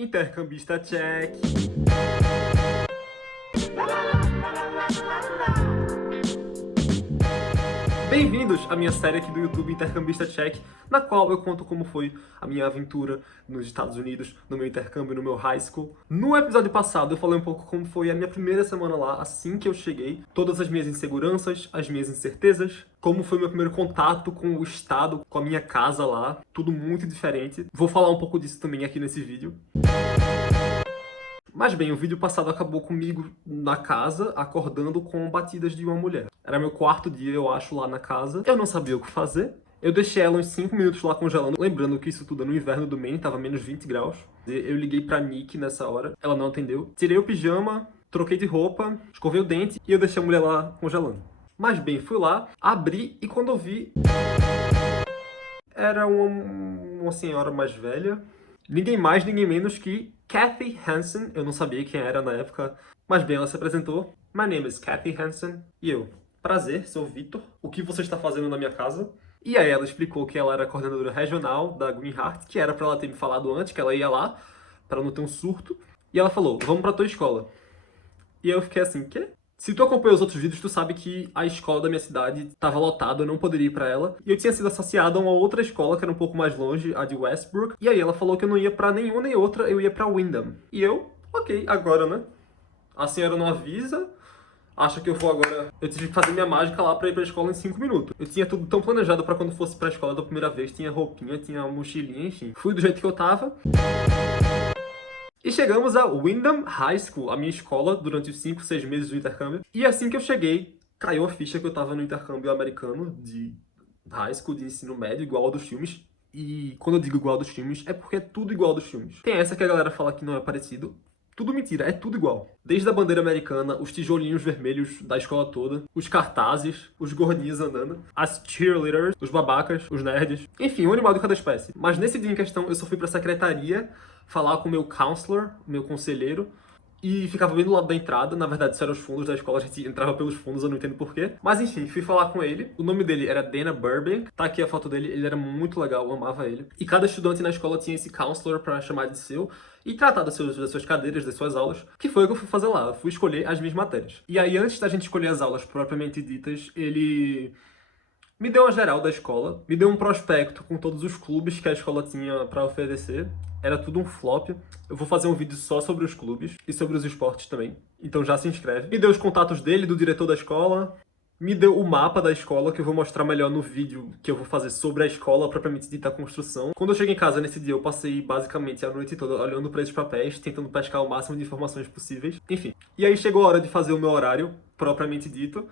Intercambista check. Bem-vindos à minha série aqui do YouTube Intercambista Check, na qual eu conto como foi a minha aventura nos Estados Unidos, no meu intercâmbio, no meu high school. No episódio passado eu falei um pouco como foi a minha primeira semana lá, assim que eu cheguei, todas as minhas inseguranças, as minhas incertezas, como foi meu primeiro contato com o estado, com a minha casa lá, tudo muito diferente. Vou falar um pouco disso também aqui nesse vídeo. Mas bem, o vídeo passado acabou comigo na casa, acordando com batidas de uma mulher. Era meu quarto dia, eu acho, lá na casa. Eu não sabia o que fazer. Eu deixei ela uns 5 minutos lá congelando, lembrando que isso tudo é no inverno do Maine, tava menos 20 graus. Eu liguei pra Nick nessa hora, ela não atendeu. Tirei o pijama, troquei de roupa, escovei o dente e eu deixei a mulher lá congelando. Mas bem, fui lá, abri e quando eu vi... Era uma senhora mais velha. Ninguém mais, ninguém menos que Kathy Hansen. Eu não sabia quem era na época, mas bem, ela se apresentou. My name is Kathy Hansen. E eu, prazer, sou Victor. O que você está fazendo na minha casa? E aí ela explicou que ela era coordenadora regional da Green Heart, que era pra ela ter me falado antes, que ela ia lá, pra não ter um surto. E ela falou, vamos pra tua escola. E eu fiquei assim, quê? Se tu acompanhou os outros vídeos, tu sabe que a escola da minha cidade estava lotada, eu não poderia ir pra ela. E eu tinha sido associado a uma outra escola, que era um pouco mais longe, a de Westbrook. E aí ela falou que eu não ia pra nenhuma nem outra, eu ia pra Windham. E eu, ok, agora, né? A senhora não avisa, acha que eu vou agora... Eu tive que fazer minha mágica lá pra ir pra escola em 5 minutos. Eu tinha tudo tão planejado pra quando fosse pra escola da primeira vez. Tinha roupinha, tinha mochilinha, enfim. Fui do jeito que eu tava. E chegamos a Windham High School, a minha escola, durante os 5, 6 meses do intercâmbio. E assim que eu cheguei, caiu a ficha que eu tava no intercâmbio americano de high school, de ensino médio, igual ao dos filmes. E quando eu digo igual ao dos filmes, é porque é tudo igual ao dos filmes. Tem essa que a galera fala que não é parecido. Tudo mentira, é tudo igual. Desde a bandeira americana, os tijolinhos vermelhos da escola toda, os cartazes, os gordinhos andando, as cheerleaders, os babacas, os nerds. Enfim, um animal de cada espécie. Mas nesse dia em questão, eu só fui pra secretaria falar com o meu counselor, meu conselheiro, e ficava bem do lado da entrada. Na verdade, isso eram os fundos da escola, a gente entrava pelos fundos, eu não entendo porquê. Mas enfim, fui falar com ele. O nome dele era Dana Burbank. Tá aqui a foto dele, ele era muito legal, eu amava ele. E cada estudante na escola tinha esse counselor pra chamar de seu e tratar das suas cadeiras, das suas aulas, que foi o que eu fui fazer lá. Eu fui escolher as minhas matérias. E aí, antes da gente escolher as aulas propriamente ditas, ele me deu uma geral da escola, me deu um prospecto com todos os clubes que a escola tinha pra oferecer. Era tudo um flop. Eu vou fazer um vídeo só sobre os clubes e sobre os esportes também. Então já se inscreve. Me deu os contatos dele, do diretor da escola. Me deu o mapa da escola, que eu vou mostrar melhor no vídeo que eu vou fazer sobre a escola, propriamente dita a construção. Quando eu cheguei em casa nesse dia, eu passei basicamente a noite toda olhando para esses papéis, tentando pescar o máximo de informações possíveis. Enfim. E aí chegou a hora de fazer o meu horário, propriamente dito.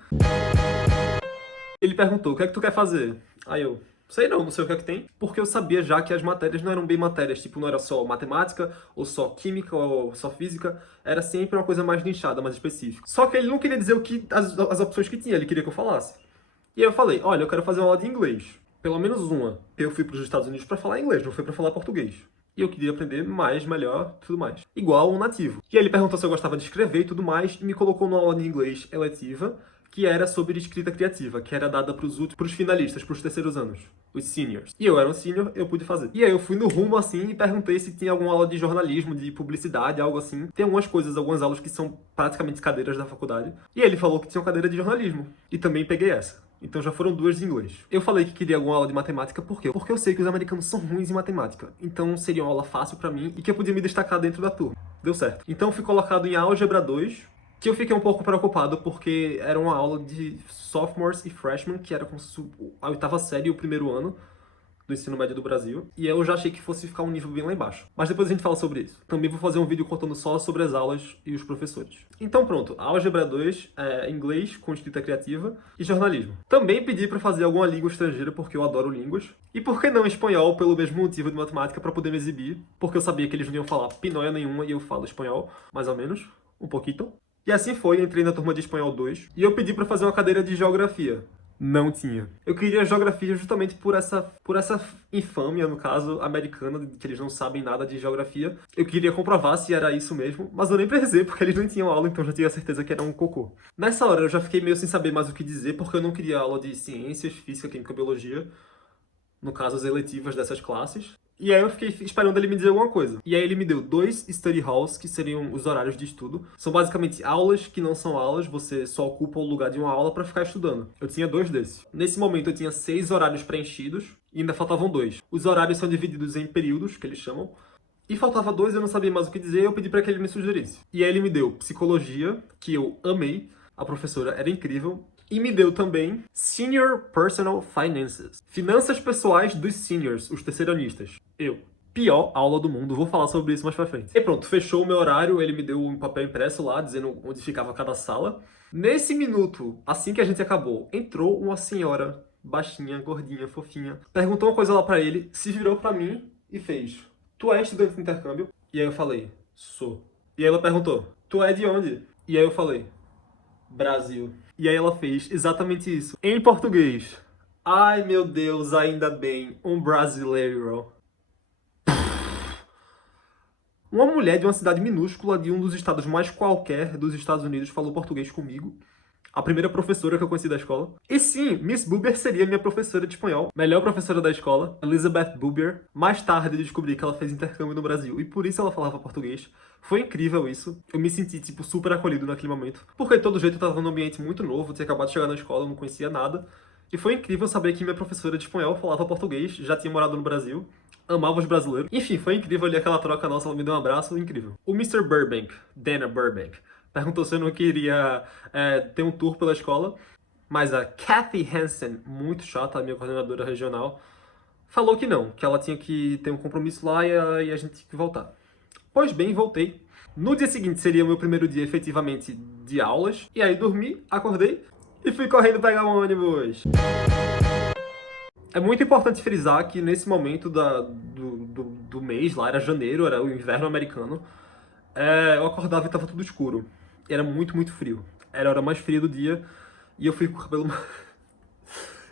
Ele perguntou, o que é que tu quer fazer? Aí eu, sei não sei o que é que tem. Porque eu sabia já que as matérias não eram bem matérias, tipo, não era só matemática, ou só química, ou só física. Era sempre uma coisa mais nichada, mais específica. Só que ele não queria dizer o que as opções que tinha, ele queria que eu falasse. E aí eu falei, olha, eu quero fazer uma aula de inglês. Pelo menos uma. Eu fui para os Estados Unidos para falar inglês, não fui para falar português. E eu queria aprender mais, melhor, tudo mais. Igual um nativo. E aí ele perguntou se eu gostava de escrever e tudo mais, e me colocou numa aula de inglês eletiva, que era sobre escrita criativa, que era dada pros finalistas, pros terceiros anos, os seniors. E eu era um senior, eu pude fazer. E aí eu fui no rumo assim e perguntei se tinha alguma aula de jornalismo, de publicidade, algo assim. Tem algumas coisas, algumas aulas que são praticamente cadeiras da faculdade. E ele falou que tinha uma cadeira de jornalismo. E também peguei essa. Então já foram 2 de inglês. Eu falei que queria alguma aula de matemática, por quê? Porque eu sei que os americanos são ruins em matemática. Então seria uma aula fácil pra mim e que eu podia me destacar dentro da turma. Deu certo. Então fui colocado em álgebra 2, que eu fiquei um pouco preocupado porque era uma aula de sophomores e freshmen, que era como se a 8ª série e o primeiro ano do ensino médio do Brasil. E eu já achei que fosse ficar um nível bem lá embaixo. Mas depois a gente fala sobre isso. Também vou fazer um vídeo contando só sobre as aulas e os professores. Então pronto, álgebra 2, inglês com escrita criativa e jornalismo. Também pedi para fazer alguma língua estrangeira porque eu adoro línguas. E por que não espanhol pelo mesmo motivo de matemática para poder me exibir? Porque eu sabia que eles não iam falar pinóia nenhuma e eu falo espanhol, mais ou menos, um pouquinho. E assim foi, entrei na turma de espanhol 2 e eu pedi para fazer uma cadeira de geografia. Não tinha. Eu queria geografia justamente por essa infâmia, no caso, americana, de que eles não sabem nada de geografia. Eu queria comprovar se era isso mesmo, mas eu nem precisei, porque eles não tinham aula, então eu já tinha certeza que era um cocô. Nessa hora eu já fiquei meio sem saber mais o que dizer, porque eu não queria aula de ciências, física, química, biologia, no caso as eletivas dessas classes. E aí eu fiquei esperando ele me dizer alguma coisa. E aí ele me deu 2 study halls, que seriam os horários de estudo. São basicamente aulas que não são aulas, você só ocupa o lugar de uma aula pra ficar estudando. Eu tinha 2 desses. Nesse momento eu tinha 6 horários preenchidos e ainda faltavam 2. Os horários são divididos em períodos, que eles chamam. E faltava 2, eu não sabia mais o que dizer, eu pedi pra que ele me sugerisse. E aí ele me deu psicologia, que eu amei. A professora era incrível. E me deu também Senior Personal Finances. Finanças pessoais dos seniors, os terceiranistas. Eu. Pior aula do mundo, vou falar sobre isso mais pra frente. E pronto, fechou o meu horário, ele me deu um papel impresso lá, dizendo onde ficava cada sala. Nesse minuto, assim que a gente acabou, entrou uma senhora, baixinha, gordinha, fofinha, perguntou uma coisa lá pra ele, se virou pra mim e fez: "Tu é estudante de intercâmbio?" E aí eu falei: "Sou." E aí ela perguntou: "Tu é de onde?" E aí eu falei: "Brasil." E aí ela fez exatamente isso, em português. Ai, meu Deus, ainda bem, um brasileiro. Uma mulher de uma cidade minúscula de um dos estados mais qualquer dos Estados Unidos falou português comigo. A primeira professora que eu conheci da escola. E sim, Miss Buber seria minha professora de espanhol. Melhor professora da escola, Elizabeth Buber. Mais tarde eu descobri que ela fez intercâmbio no Brasil e por isso ela falava português. Foi incrível isso. Eu me senti, tipo, super acolhido naquele momento. Porque de todo jeito eu tava num ambiente muito novo, tinha acabado de chegar na escola, eu não conhecia nada. E foi incrível saber que minha professora de espanhol falava português, já tinha morado no Brasil, amava os brasileiros. Enfim, foi incrível ali aquela troca nossa, ela me deu um abraço, incrível. O Mr. Burbank, Dana Burbank, perguntou se eu não queria ter um tour pela escola, mas a Kathy Hansen, muito chata, a minha coordenadora regional, falou que não, que ela tinha que ter um compromisso lá e a gente tinha que voltar. Pois bem, voltei. No dia seguinte seria o meu primeiro dia efetivamente de aulas, e aí dormi, acordei e fui correndo pegar um ônibus. É muito importante frisar que nesse momento do mês, lá era janeiro, era o inverno americano, eu acordava e tava tudo escuro. Era muito, muito frio. Era a hora mais fria do dia e eu fui com o cabelo...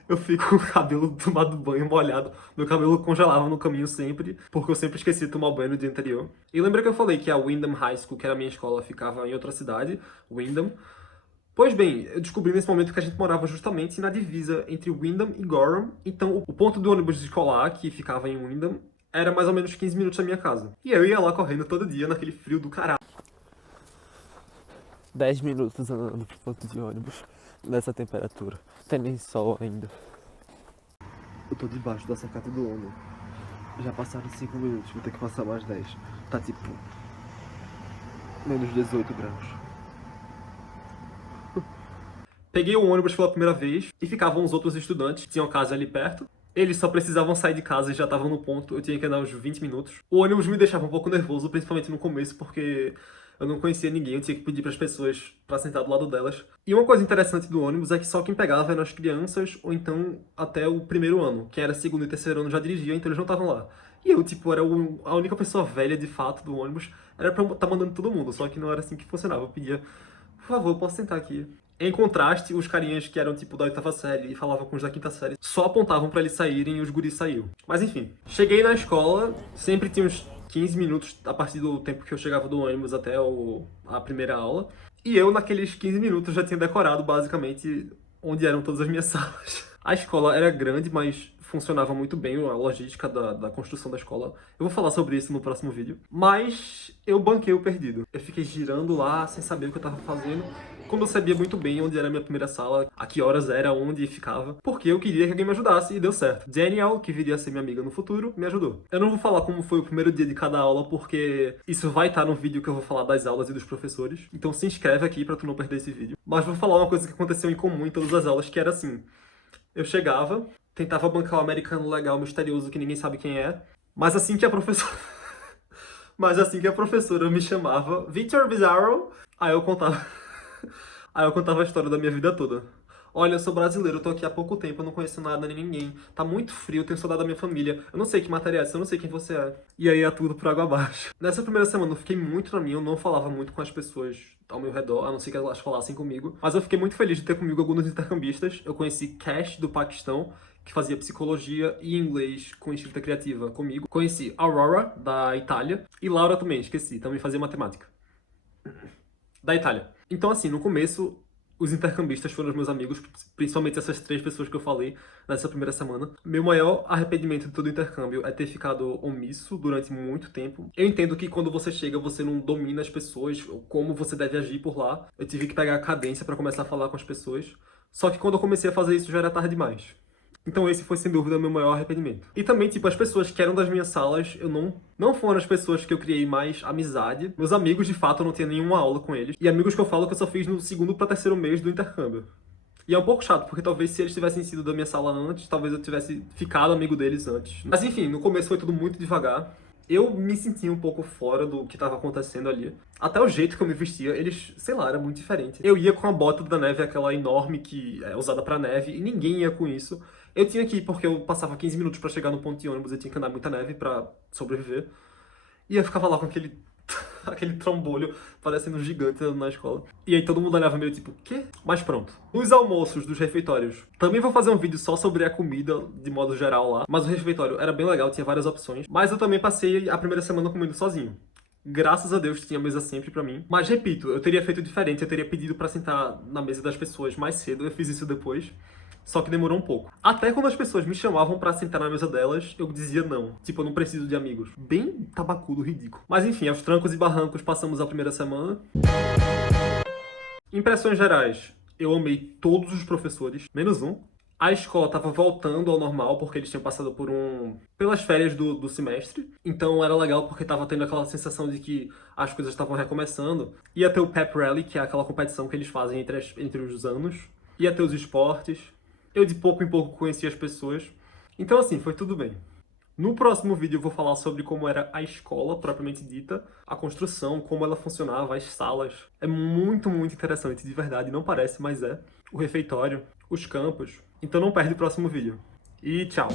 Eu fui com o cabelo tomado banho, molhado. Meu cabelo congelava no caminho sempre, porque eu sempre esqueci de tomar banho no dia anterior. E lembra que eu falei que a Windham High School, que era a minha escola, ficava em outra cidade, Windham. Pois bem, eu descobri nesse momento que a gente morava justamente na divisa entre Windham e Gorham. Então, o ponto do ônibus escolar, que ficava em Windham, era mais ou menos 15 minutos da minha casa. E eu ia lá correndo todo dia, naquele frio do caralho. 10 minutos andando pro ponto de ônibus nessa temperatura. Tem nem sol ainda. Eu tô debaixo da sacada do ônibus. Já passaram 5 minutos, vou ter que passar mais 10. Tá tipo menos 18 graus. Peguei o ônibus pela primeira vez e ficavam os outros estudantes, tinham casa ali perto. Eles só precisavam sair de casa e já estavam no ponto, eu tinha que andar uns 20 minutos. O ônibus me deixava um pouco nervoso, principalmente no começo, porque eu não conhecia ninguém, eu tinha que pedir para as pessoas para sentar do lado delas. E uma coisa interessante do ônibus é que só quem pegava eram as crianças, ou então até o primeiro ano. Quem era segundo e terceiro ano já dirigia, então eles não estavam lá. E eu, tipo, era a única pessoa velha, de fato, do ônibus. Era pra eu estar mandando todo mundo, só que não era assim que funcionava. Eu pedia: "Por favor, eu posso sentar aqui?" Em contraste, os carinhas que eram tipo da oitava série e falavam com os da quinta série só apontavam pra eles saírem e os guris saíam. Mas enfim, cheguei na escola, sempre tinha uns 15 minutos a partir do tempo que eu chegava do ônibus até a primeira aula. E eu, naqueles 15 minutos, já tinha decorado basicamente onde eram todas as minhas salas. A escola era grande, mas funcionava muito bem a logística da construção da escola. Eu vou falar sobre isso no próximo vídeo. Mas eu banquei o perdido. Eu fiquei girando lá, sem saber o que eu tava fazendo. Como eu sabia muito bem onde era a minha primeira sala, a que horas era, onde ficava, porque eu queria que alguém me ajudasse e deu certo. Daniel, que viria a ser minha amiga no futuro, me ajudou. Eu não vou falar como foi o primeiro dia de cada aula, porque isso vai estar no vídeo que eu vou falar das aulas e dos professores. Então se inscreve aqui pra tu não perder esse vídeo. Mas vou falar uma coisa que aconteceu em comum em todas as aulas, que era assim: eu chegava, tentava bancar o americano legal, misterioso, que ninguém sabe quem é, mas assim que a professora... Mas assim que a professora me chamava Victor Bizarro, aí eu contava... Aí eu contava a história da minha vida toda. Olha, eu sou brasileiro, eu tô aqui há pouco tempo, eu não conheço nada nem ninguém. Tá muito frio, eu tenho saudade da minha família. Eu não sei que matéria é essa, eu não sei quem você é. E aí ia tudo por água abaixo. Nessa primeira semana eu fiquei muito na minha, eu não falava muito com as pessoas ao meu redor, a não ser que elas falassem comigo. Mas eu fiquei muito feliz de ter comigo alguns intercambistas. Eu conheci Cash, do Paquistão, que fazia psicologia e inglês com escrita criativa comigo. Conheci Aurora, da Itália. E Laura também, esqueci, também fazia matemática. Da Itália. Então, assim, no começo, Os intercambistas foram os meus amigos, principalmente essas 3 pessoas que eu falei nessa primeira semana. Meu maior arrependimento de todo o intercâmbio é ter ficado omisso durante muito tempo. Eu entendo que quando você chega, você não domina as pessoas, como você deve agir por lá. Eu tive que pegar a cadência pra começar a falar com as pessoas. Só que quando eu comecei a fazer isso, já era tarde demais. Então esse foi, sem dúvida, o meu maior arrependimento. E também, tipo, as pessoas que eram das minhas salas, eu não foram as pessoas que eu criei mais amizade. Meus amigos, de fato, eu não tinha nenhuma aula com eles. E amigos que eu falo que eu só fiz no segundo pra terceiro mês do intercâmbio. E é um pouco chato, porque talvez se eles tivessem sido da minha sala antes, talvez eu tivesse ficado amigo deles antes. Mas enfim, no começo foi tudo muito devagar. Eu me sentia um pouco fora do que estava acontecendo ali. Até o jeito que eu me vestia, eles, sei lá, era muito diferente. Eu ia com a bota da neve, aquela enorme que é usada pra neve, e ninguém ia com isso. Eu tinha que ir porque eu passava 15 minutos pra chegar no ponto de ônibus e tinha que andar muita neve pra sobreviver. E eu ficava lá com aquele trombolho parecendo um gigante na escola. E aí todo mundo olhava meio tipo, quê? Mas pronto. Nos almoços dos refeitórios, também vou fazer um vídeo só sobre a comida, de modo geral lá. Mas o refeitório era bem legal, tinha várias opções. Mas eu também passei a primeira semana comendo sozinho. Graças a Deus tinha mesa sempre pra mim. Mas repito, eu teria feito diferente, eu teria pedido pra sentar na mesa das pessoas mais cedo, eu fiz isso depois. Só que demorou um pouco. Até quando as pessoas me chamavam pra sentar na mesa delas, eu dizia não. Tipo, eu não preciso de amigos. Bem tabacudo, ridículo. Mas enfim, aos trancos e barrancos passamos a primeira semana. Impressões gerais. Eu amei todos os professores, menos um. A escola tava voltando ao normal, porque eles tinham passado pelas férias do semestre. Então era legal porque tava tendo aquela sensação de que as coisas estavam recomeçando. Ia ter o Pep Rally, que é aquela competição que eles fazem entre os anos. Ia ter os esportes. Eu de pouco em pouco conheci as pessoas. Então assim, foi tudo bem. No próximo vídeo eu vou falar sobre como era a escola propriamente dita, a construção, como ela funcionava, as salas. É muito, muito interessante, de verdade, não parece, mas é. O refeitório, os campos. Então não perde o próximo vídeo. E tchau!